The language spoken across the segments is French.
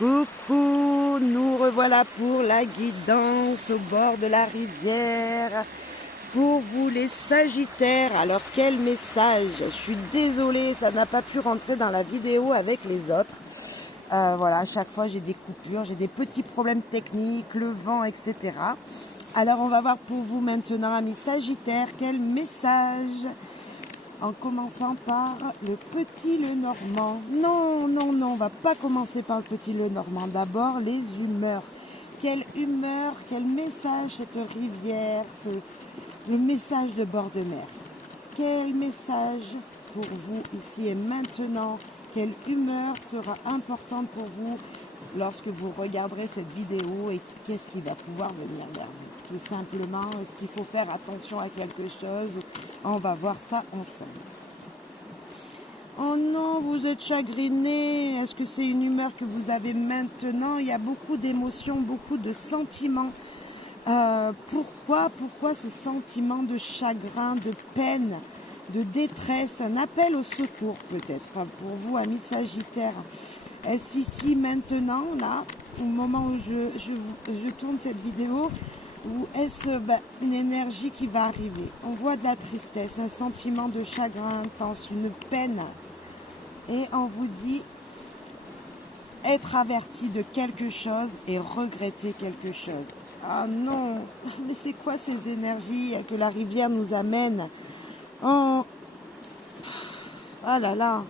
Coucou, nous revoilà pour la guidance au bord de la rivière. Pour vous les Sagittaires, alors quel message? Je suis désolée, ça n'a pas pu rentrer dans la vidéo avec les autres. Voilà, à chaque fois j'ai des coupures, j'ai des petits problèmes techniques, le vent, etc. Alors on va voir pour vous maintenant, amis Sagittaires, quel message? En commençant par le petit Lenormand. Non, non, non, on va pas commencer par le petit Lenormand. D'abord, les humeurs. Quelle humeur, quel message cette rivière, le message de bord de mer. Quel message pour vous ici et maintenant? Quelle humeur sera importante pour vous lorsque vous regarderez cette vidéo et qu'est-ce qui va pouvoir venir vers vous? Tout simplement, est-ce qu'il faut faire attention à quelque chose? On va voir ça ensemble. Oh non, vous êtes chagriné. Est-ce que c'est une humeur que vous avez maintenant? Il y a beaucoup d'émotions, beaucoup de sentiments. Pourquoi ce sentiment de chagrin, de peine, de détresse? Un appel au secours peut-être pour vous, amis Sagittaires. Est-ce ici maintenant, là, au moment où je tourne cette vidéo, ou est-ce une énergie qui va arriver? On voit de la tristesse, un sentiment de chagrin intense, une peine. Et on vous dit être averti de quelque chose et regretter quelque chose. Ah non, mais c'est quoi ces énergies que la rivière nous amène? Oh, ah là là.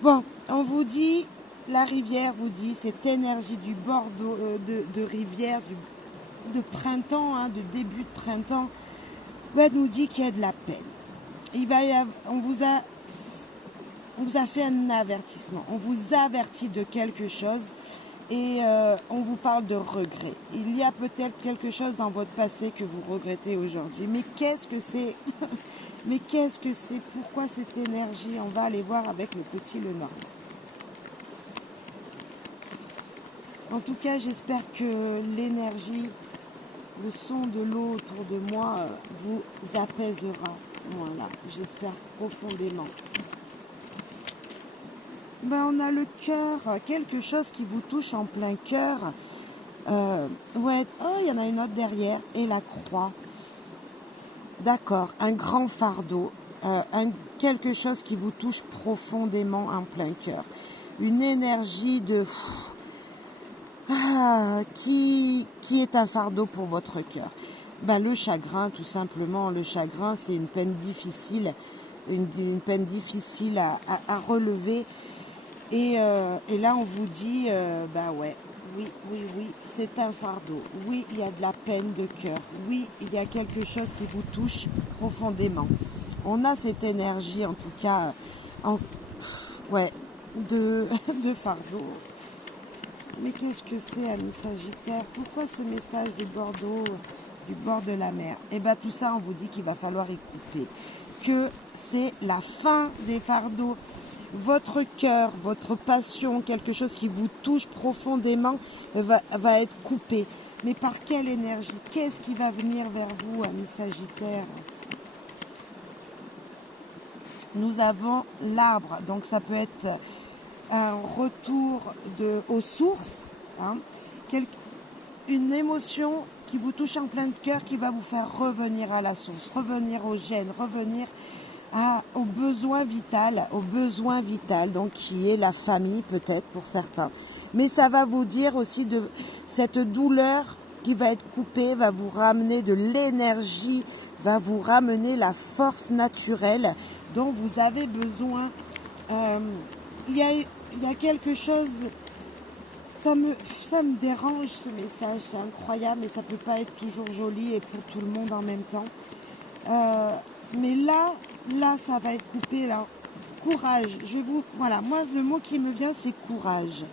Bon, on vous dit, la rivière vous dit, cette énergie du bord de rivière, de printemps, de début de printemps, nous dit qu'il y a de la peine. On vous a fait un avertissement, on vous avertit de quelque chose et on vous parle de regret. Il y a peut-être quelque chose dans votre passé que vous regrettez aujourd'hui. Mais qu'est-ce que c'est? Mais qu'est-ce que c'est? Pourquoi cette énergie? On va aller voir avec le petit Lenormand. En tout cas, j'espère que l'énergie, le son de l'eau autour de moi vous apaisera. Voilà, j'espère profondément. On a le cœur, quelque chose qui vous touche en plein cœur. Ouais, oh, il y en a une autre derrière. Et la croix. D'accord, un grand fardeau. Quelque chose qui vous touche profondément en plein cœur. Une énergie de... qui est un fardeau pour votre cœur? Le chagrin, tout simplement. Le chagrin, c'est une peine difficile. Une peine difficile à relever. Et là, on vous dit, ouais, oui, c'est un fardeau. Oui, il y a de la peine de cœur. Oui, il y a quelque chose qui vous touche profondément. On a cette énergie, en tout cas, de fardeau. Mais qu'est-ce que c'est, amis Sagittaires? Pourquoi ce message du bord de la mer? Tout ça, on vous dit qu'il va falloir y couper. Que c'est la fin des fardeaux. Votre cœur, votre passion, quelque chose qui vous touche profondément va être coupé. Mais par quelle énergie? Qu'est-ce qui va venir vers vous, amis Sagittaires? Nous avons l'arbre, donc ça peut être un retour aux sources, une émotion qui vous touche en plein de cœur qui va vous faire revenir à la source, revenir aux gènes, revenir au besoin vital, donc qui est la famille peut-être pour certains. Mais ça va vous dire aussi de cette douleur qui va être coupée, va vous ramener de l'énergie, va vous ramener la force naturelle dont vous avez besoin. Il y a quelque chose, ça me dérange ce message, c'est incroyable, mais ça peut pas être toujours joli et pour tout le monde en même temps. Mais là, ça va être coupé. Là. Courage. Voilà, moi, le mot qui me vient, c'est courage.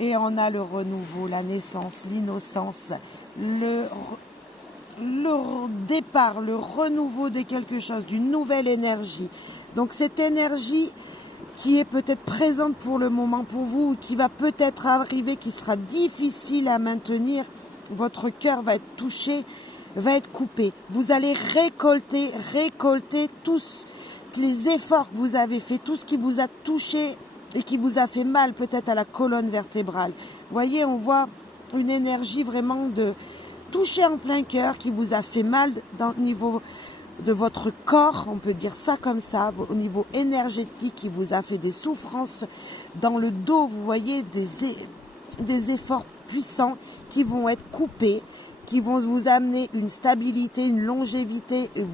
Et on a le renouveau, la naissance, l'innocence, le départ, le renouveau de quelque chose, d'une nouvelle énergie. Donc cette énergie qui est peut-être présente pour le moment pour vous, qui va peut-être arriver, qui sera difficile à maintenir, votre cœur va être touché, va être coupé. Vous allez récolter tous les efforts que vous avez fait, tout ce qui vous a touché et qui vous a fait mal peut-être à la colonne vertébrale. Vous voyez, on voit une énergie vraiment de toucher en plein cœur qui vous a fait mal au niveau de votre corps, on peut dire ça comme ça, au niveau énergétique, qui vous a fait des souffrances dans le dos. Vous voyez des efforts puissants qui vont être coupés, qui vont vous amener une stabilité, une longévité, et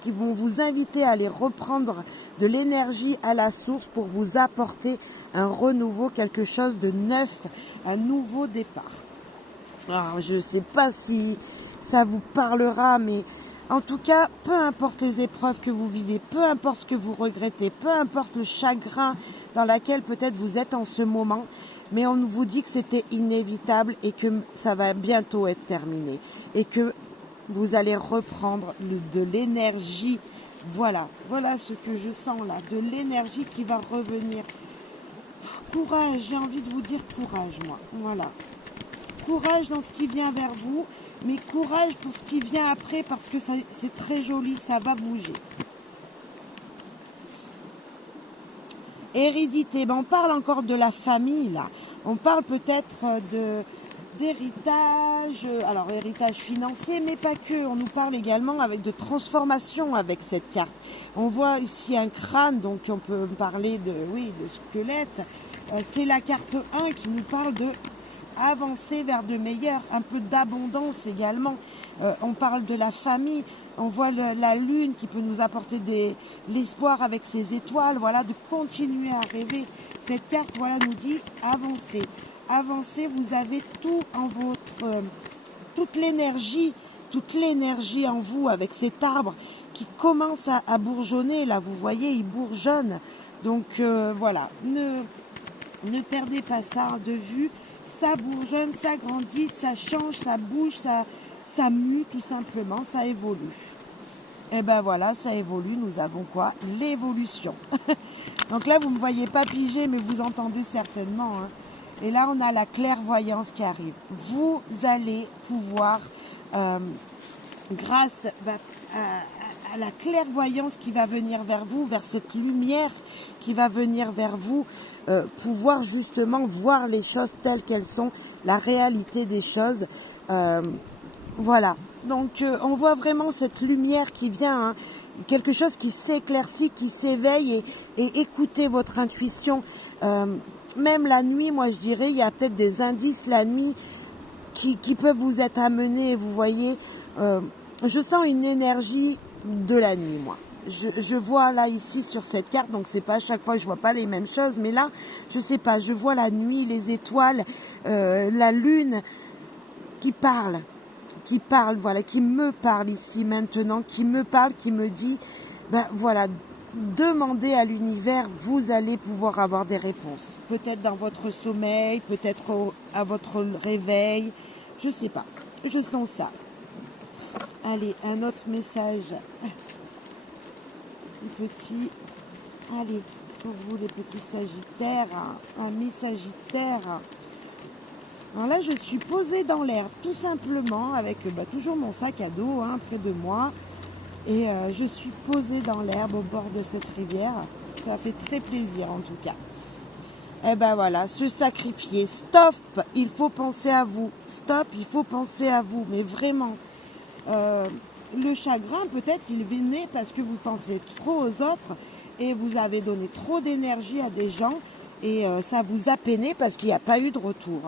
qui vont vous inviter à aller reprendre de l'énergie à la source pour vous apporter un renouveau, quelque chose de neuf, un nouveau départ. Alors, je ne sais pas si ça vous parlera, mais en tout cas, peu importe les épreuves que vous vivez, peu importe ce que vous regrettez, peu importe le chagrin dans lequel peut-être vous êtes en ce moment, mais on vous dit que c'était inévitable et que ça va bientôt être terminé et que vous allez reprendre de l'énergie. Voilà ce que je sens là, de l'énergie qui va revenir. Courage, j'ai envie de vous dire courage, moi. Voilà. Courage dans ce qui vient vers vous, mais courage pour ce qui vient après, parce que c'est très joli, ça va bouger. Hérédité, on parle encore de la famille là. On parle peut-être d'héritage, alors héritage financier, mais pas que. On nous parle également de transformation avec cette carte. On voit ici un crâne, donc on peut parler de squelette. C'est la carte 1 qui nous parle de avancer vers de meilleurs, un peu d'abondance également. On parle de la famille, on voit la lune qui peut nous apporter l'espoir avec ses étoiles, voilà, de continuer à rêver. Cette carte, voilà, nous dit avancer. Avancez, vous avez tout en toute l'énergie en vous avec cet arbre qui commence à bourgeonner, là, vous voyez, il bourgeonne. Donc voilà, ne perdez pas ça de vue. Ça bourgeonne, ça grandit, ça change, ça bouge, ça mue tout simplement, ça évolue. Et ben voilà, ça évolue, nous avons quoi? L'évolution. Donc là, vous ne me voyez pas piger, mais vous entendez certainement. Hein. Et là, on a la clairvoyance qui arrive. Vous allez pouvoir, grâce à la clairvoyance qui va venir vers vous, vers cette lumière qui va venir vers vous, pouvoir justement voir les choses telles qu'elles sont, la réalité des choses. Voilà. Donc on voit vraiment cette lumière qui vient, hein, quelque chose qui s'éclaircit, qui s'éveille et écoutez votre intuition. Même la nuit, moi je dirais, il y a peut-être des indices la nuit qui peuvent vous être amenés, vous voyez. Je sens une énergie de la nuit, moi. Je vois là ici sur cette carte, donc c'est pas à chaque fois que je vois pas les mêmes choses, mais là, je sais pas, je vois la nuit, les étoiles, la lune qui parle, voilà, qui me parle ici maintenant, qui me parle, qui me dit, ben voilà, demandez à l'univers, vous allez pouvoir avoir des réponses. Peut-être dans votre sommeil, peut-être à votre réveil, je sais pas, je sens ça. Allez, un autre message. Petit, allez, pour vous les petits sagittaires, amis sagittaires. Alors là, je suis posée dans l'air, tout simplement, avec toujours mon sac à dos près de moi. Et je suis posée dans l'herbe au bord de cette rivière. Ça fait très plaisir en tout cas. Et ben voilà, se sacrifier. Stop, il faut penser à vous. Stop, il faut penser à vous. Mais vraiment, le chagrin, peut-être, il venait parce que vous pensez trop aux autres et vous avez donné trop d'énergie à des gens et ça vous a peiné parce qu'il n'y a pas eu de retour.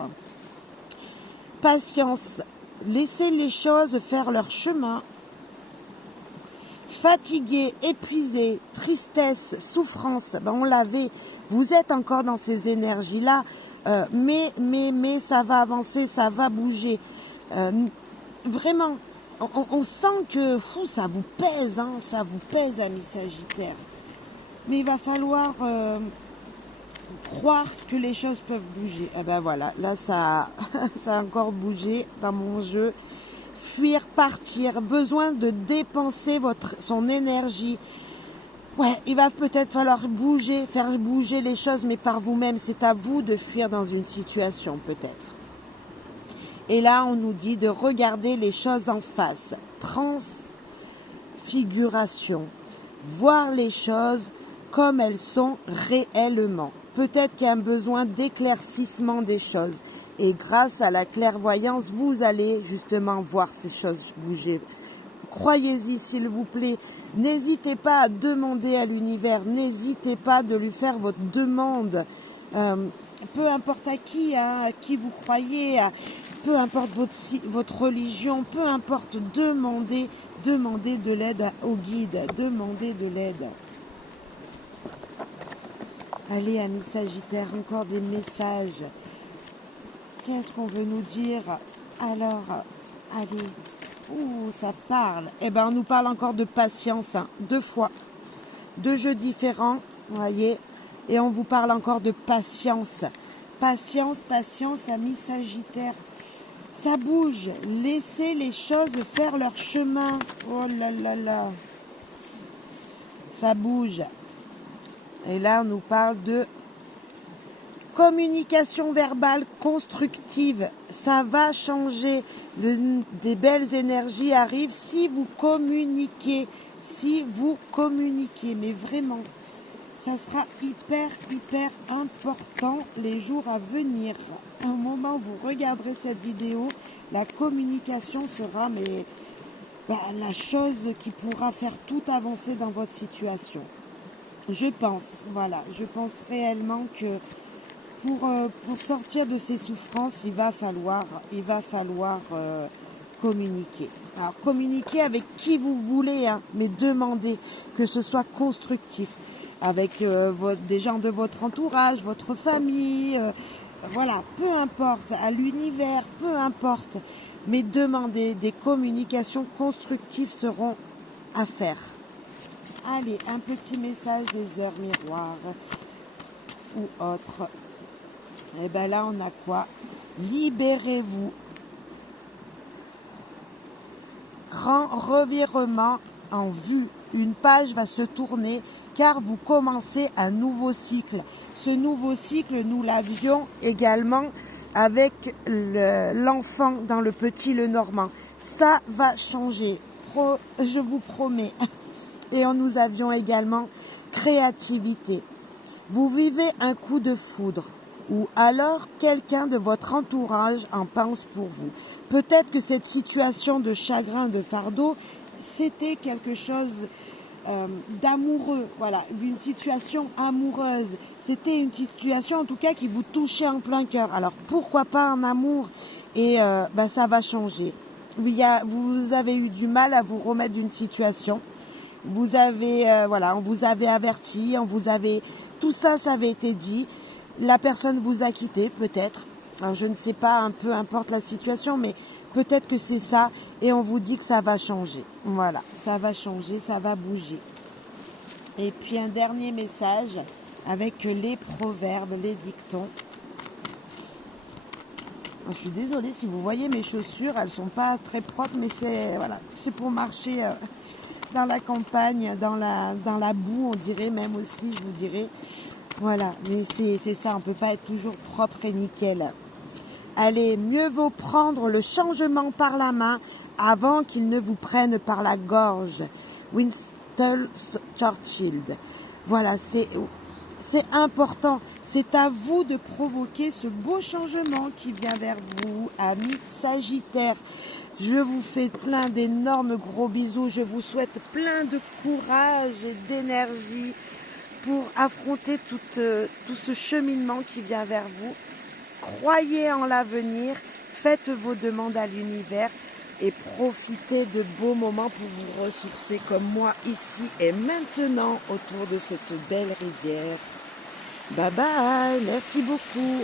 Patience, laissez les choses faire leur chemin. Fatigué, épuisé, tristesse, souffrance, on l'avait. Vous êtes encore dans ces énergies-là, mais ça va avancer, ça va bouger. Vraiment. On sent que ça vous pèse, amis Sagittaires. Mais il va falloir croire que les choses peuvent bouger. Et ben voilà, là ça a encore bougé dans mon jeu. Fuir, partir, besoin de dépenser son énergie. Ouais, il va peut-être falloir faire bouger les choses, mais par vous-même. C'est à vous de fuir dans une situation peut-être. Et là, on nous dit de regarder les choses en face. Transfiguration. Voir les choses comme elles sont réellement. peut-être qu'il y a un besoin d'éclaircissement des choses. Et grâce à la clairvoyance, vous allez justement voir ces choses bouger. Croyez-y, s'il vous plaît. N'hésitez pas à demander à l'univers. N'hésitez pas de lui faire votre demande. Peu importe à qui vous croyez, peu importe votre religion, peu importe, demandez de l'aide au guide. Demandez de l'aide. Allez, amis Sagittaires, encore des messages. Qu'est-ce qu'on veut nous dire? Alors, allez. Ouh, ça parle. Eh bien, on nous parle encore de patience. 2 fois. 2 jeux différents, vous voyez. Et on vous parle encore de patience. Patience, patience, amis Sagittaires. Ça bouge. Laissez les choses faire leur chemin. Oh là là là. Ça bouge. Et là, on nous parle de communication verbale constructive. Ça va changer. Des belles énergies arrivent si vous communiquez. Si vous communiquez. Mais vraiment, ça sera hyper important les jours à venir. À un moment où vous regarderez cette vidéo, la communication sera la chose qui pourra faire tout avancer dans votre situation. Je pense réellement que pour sortir de ces souffrances, il va falloir communiquer. Alors communiquer avec qui vous voulez, mais demandez que ce soit constructif. Avec des gens de votre entourage, votre famille, voilà, peu importe, à l'univers, peu importe. Mais demandez, des communications constructives seront à faire. Allez, un petit message des heures miroirs ou autre. Et bien là, on a quoi? Libérez-vous. Grand revirement en vue. Une page va se tourner car vous commencez un nouveau cycle. Ce nouveau cycle, nous l'avions également avec l'enfant dans le Petit Lenormand. Ça va changer, je vous promets. Et nous avions également créativité. Vous vivez un coup de foudre ou alors quelqu'un de votre entourage en pense pour vous. Peut-être que cette situation de chagrin, de fardeau, c'était quelque chose d'amoureux, voilà, d'une situation amoureuse. C'était une situation en tout cas qui vous touchait en plein cœur. Alors pourquoi pas un amour? Et ça va changer. Vous avez eu du mal à vous remettre d'une situation. Vous avez, on vous avait averti, tout ça, ça avait été dit. La personne vous a quitté, peut-être. Alors, je ne sais pas, peu importe la situation, mais peut-être que c'est ça. Et on vous dit que ça va changer. Voilà, ça va changer, ça va bouger. Et puis un dernier message avec les proverbes, les dictons. Je suis désolée si vous voyez mes chaussures, elles sont pas très propres, mais c'est pour marcher dans la campagne, dans la boue, on dirait même aussi, je vous dirais. Voilà, mais c'est ça, on ne peut pas être toujours propre et nickel. Allez, mieux vaut prendre le changement par la main avant qu'il ne vous prenne par la gorge. Winston Churchill. Voilà, c'est important. C'est à vous de provoquer ce beau changement qui vient vers vous, amis Sagittaires. Je vous fais plein d'énormes gros bisous. Je vous souhaite plein de courage et d'énergie pour affronter tout ce cheminement qui vient vers vous. Croyez en l'avenir, faites vos demandes à l'univers et profitez de beaux moments pour vous ressourcer comme moi ici et maintenant autour de cette belle rivière. Bye bye, merci beaucoup.